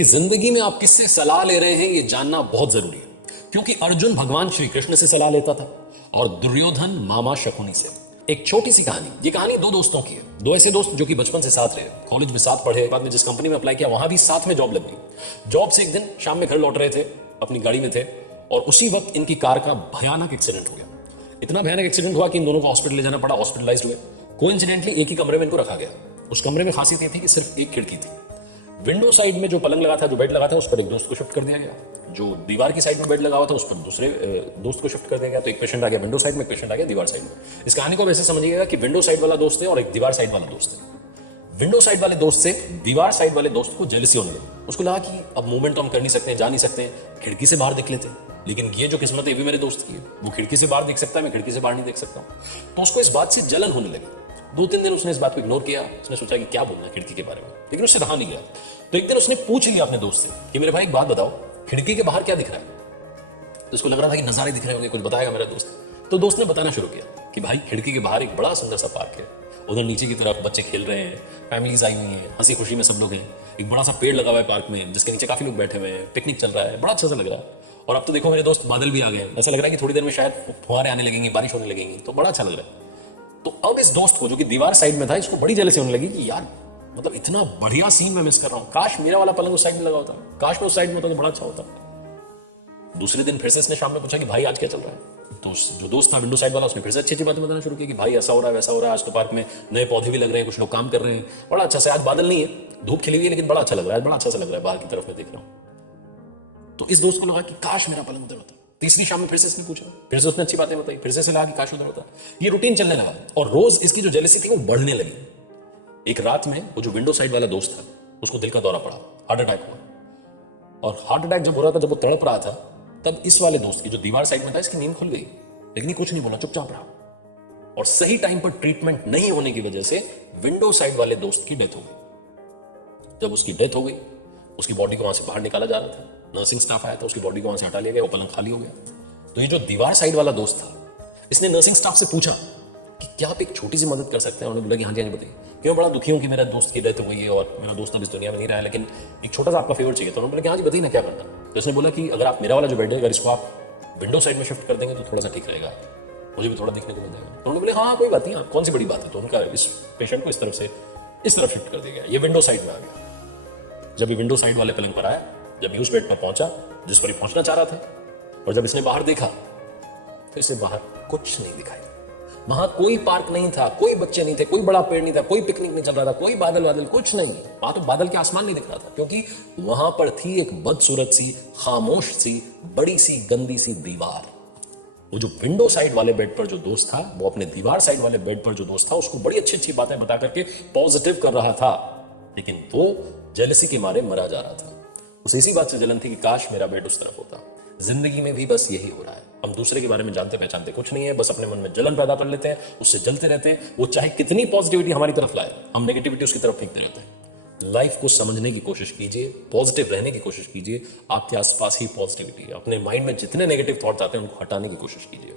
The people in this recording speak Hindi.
कि जिंदगी में आप किससे सलाह ले रहे हैं ये जानना बहुत जरूरी है, क्योंकि अर्जुन भगवान श्री कृष्ण से सलाह लेता था और दुर्योधन मामा शकुनी से। एक छोटी सी कहानी, ये कहानी दो दोस्तों की है। दो ऐसे दोस्त जो कि बचपन से साथ रहे, कॉलेज में साथ पढ़े, बाद में जिस कंपनी में अप्लाई किया वहां भी साथ में जॉब लग गई। जॉब से एक दिन शाम में घर लौट रहे थे, अपनी गाड़ी में थे और उसी वक्त इनकी कार का भयानक एक्सीडेंट हो गया। इतना भयानक एक्सीडेंट हुआ कि इन दोनों को हॉस्पिटल ले जाना पड़ा, हॉस्पिटलाइज्ड हुए। कोइंसिडेंटली एक ही कमरे में इनको रखा गया। उस कमरे में खासियत ये थी कि सिर्फ एक खिड़की थी। विंडो साइड में जो पलंग लगा था, जो बेड लगा था, उस पर एक दोस्त को शिफ्ट कर दिया गया। जो दीवार की साइड में बेड लगा हुआ था, उस पर दूसरे दोस्त को शिफ्ट कर दिया गया। तो एक पेशेंट आ गया विंडो साइड में, एक पेशेंट आ गया दीवार साइड में। इस कहानी को वैसे समझिएगा कि विंडो साइड वाला दोस्त है और एक दीवार साइड वाला दोस्त है। विंडो साइड वाले दोस्त से दीवार साइड वाले दोस्त को जेलसी होने लगी। उसको लगा कि अब मूवमेंट तो हम कर नहीं सकते, जा नहीं सकते, खिड़की से बाहर देख लेते हैं। लेकिन ये जो किस्मत है ये भी मेरे दोस्त की है, वो खिड़की से बाहर देख सकता है, मैं खिड़की से बाहर नहीं देख सकता हूं। तो उसको इस बात से जलन होने लगी। 2-3 दिन उसने इस बात को इग्नोर किया। उसने सोचा कि क्या बोलना खिड़की के बारे में, लेकिन उससे रहा नहीं गया। तो एक दिन उसने पूछ लिया अपने दोस्त से कि मेरे भाई एक बात बताओ, खिड़की के बाहर क्या दिख रहा है? तो उसको लग रहा था कि नजारे दिख रहे होंगे, कुछ बताएगा मेरा दोस्त। तो दोस्त ने बताना शुरू किया कि भाई खिड़की के बाहर एक बड़ा सुंदर सा पार्क है, उधर नीचे की तरफ बच्चे खेल रहे हैं, फैमिलीज आई हुई हैं, हंसी खुशी में सब लोग हैं। एक बड़ा सा पेड़ लगा हुआ है पार्क में, जिसके नीचे काफी लोग बैठे हुए हैं, पिकनिक चल रहा है, बड़ा अच्छा सा लग रहा है। और अब तो देखो मेरे दोस्त, बादल भी आ गए, ऐसा लग रहा है कि थोड़ी देर में शायद फुहारें आने लगेंगी, बारिश होने लगेंगी, तो बड़ा अच्छा लग रहा है। तो अब इस दोस्त को, जो कि दीवार साइड में था, इसको बड़ी जेलसी होने लगी कि यार मतलब इतना बढ़िया सीन मैं मिस कर रहा हूं, काश मेरा वाला पलंग उस साइड में लगा होता, काश मैं उस साइड में होता तो बड़ा अच्छा होता। दूसरे दिन फिर से इसने शाम में पूछा कि भाई आज क्या चल रहा है? तो जो दोस्त था विंडो साइड वाला, उसने फिर से अच्छी अच्छी बातें बताना शुरू की कि भाई ऐसा हो रहा है, वैसा हो रहा है, आज तो पार्क में नए पौधे भी लग रहे हैं, कुछ लोग काम कर रहे हैं, बड़ा अच्छा से, आज बादल नहीं है, धूप खिली हुई है, लेकिन बड़ा अच्छा लग रहा है, बड़ा अच्छा सा लग रहा है, बाहर की तरफ मैं देख रहा हूं। तो इस दोस्त को लगा कि काश मेरा पलंग उधर होता। तीसरी शाम में फिर से इसने पूछा, फिर से उसने अच्छी बातें बताई, फिर से लगा कि काश उधर होता। ये रूटीन चलने लगा और रोज इसकी जो जेलसी थी वो बढ़ने लगी। एक रात में वो जो विंडो साइड वाला दोस्त था, उसको दिल का दौरा पड़ा, हार्ट अटैक हुआ। और हार्ट अटैक जब हो रहा था, जब वो तड़प रहा था, तब इस वाले दोस्त की, जो दीवार साइड में था, इसकी नींद खुल गई, लेकिन कुछ नहीं बोला, चुपचाप रहा। और सही टाइम पर ट्रीटमेंट नहीं होने की वजह से विंडो साइड वाले दोस्त की डेथ हो गई। जब उसकी डेथ हो गई, उसकी बॉडी को वहां से बाहर निकाला जा रहा था, नर्सिंग स्टाफ आया था, उसकी बॉडी को वहां से हटा लिया गया, वो पलंग खाली हो गया। तो ये जो दीवार साइड वाला दोस्त था, इसने नर्सिंग स्टाफ से पूछा कि क्या आप एक छोटी सी मदद कर सकते हैं? उन्होंने बोला कि हाँ जी बताइए। कि मैं बड़ा दुखी हूं कि मेरा दोस्त की डेथ हुई है और मेरा दोस्त अब इस दुनिया में नहीं रहा है, लेकिन एक छोटा सा आपका फेवर चाहिए। तो उन्होंने बोला कि हाँ जी बताइए ना क्या करना। तो उसने बोला कि अगर आप मेरा वाला जो बेड है, अगर इसको आप विंडो साइड में शिफ्ट कर देंगे तो थोड़ा सा ठीक रहेगा, मुझे भी थोड़ा देखने को मिल जाएगा। तो उन्होंने बोले हाँ कोई बात नहीं, कौन सी बड़ी बात है। तो उनका इस पेशेंट को इस तरफ से इस तरफ शिफ्ट कर दिया गया, ये विंडो साइड में आ गया। जब ये विंडो साइड वाले पलंग पर आया, जब ये उस बेड पर पहुंचा जिस पर पहुंचना चाह रहा था, और जब इसने बाहर देखा तो इसे बाहर कुछ नहीं दिखाई। वहां कोई पार्क नहीं था, कोई बच्चे नहीं थे, कोई बड़ा पेड़ नहीं था, कोई पिकनिक नहीं चल रहा था, कोई बादल बादल कुछ नहीं। वहां तो बादल के आसमान नहीं दिख रहा था, क्योंकि वहां पर थी एक बदसूरत सी, खामोश सी, बड़ी सी, गंदी सी दीवार। वो जो विंडो साइड वाले बेड पर जो दोस्त था, वो अपने दीवार साइड वाले बेड पर जो दोस्त था, उसको बड़ी अच्छी अच्छी बातें बता करके पॉजिटिव कर रहा था, लेकिन वो जेलसी के मारे मरा जा रहा था। उसे इसी बात से जलन थी कि काश मेरा बेड उस तरफ होता। जिंदगी में भी बस यही हो रहा है, हम दूसरे के बारे में जानते पहचानते कुछ नहीं है, बस अपने मन में जलन पैदा कर लेते हैं, उससे जलते रहते हैं। वो चाहे कितनी पॉजिटिविटी हमारी तरफ लाए, हम नेगेटिविटी उसकी तरफ फेंकते रहते हैं। लाइफ को समझने की कोशिश कीजिए, पॉजिटिव रहने की कोशिश कीजिए। आपके आसपास ही पॉजिटिविटी है। अपने माइंड में जितने नेगेटिव थॉट्स आते हैं उनको हटाने की कोशिश कीजिए।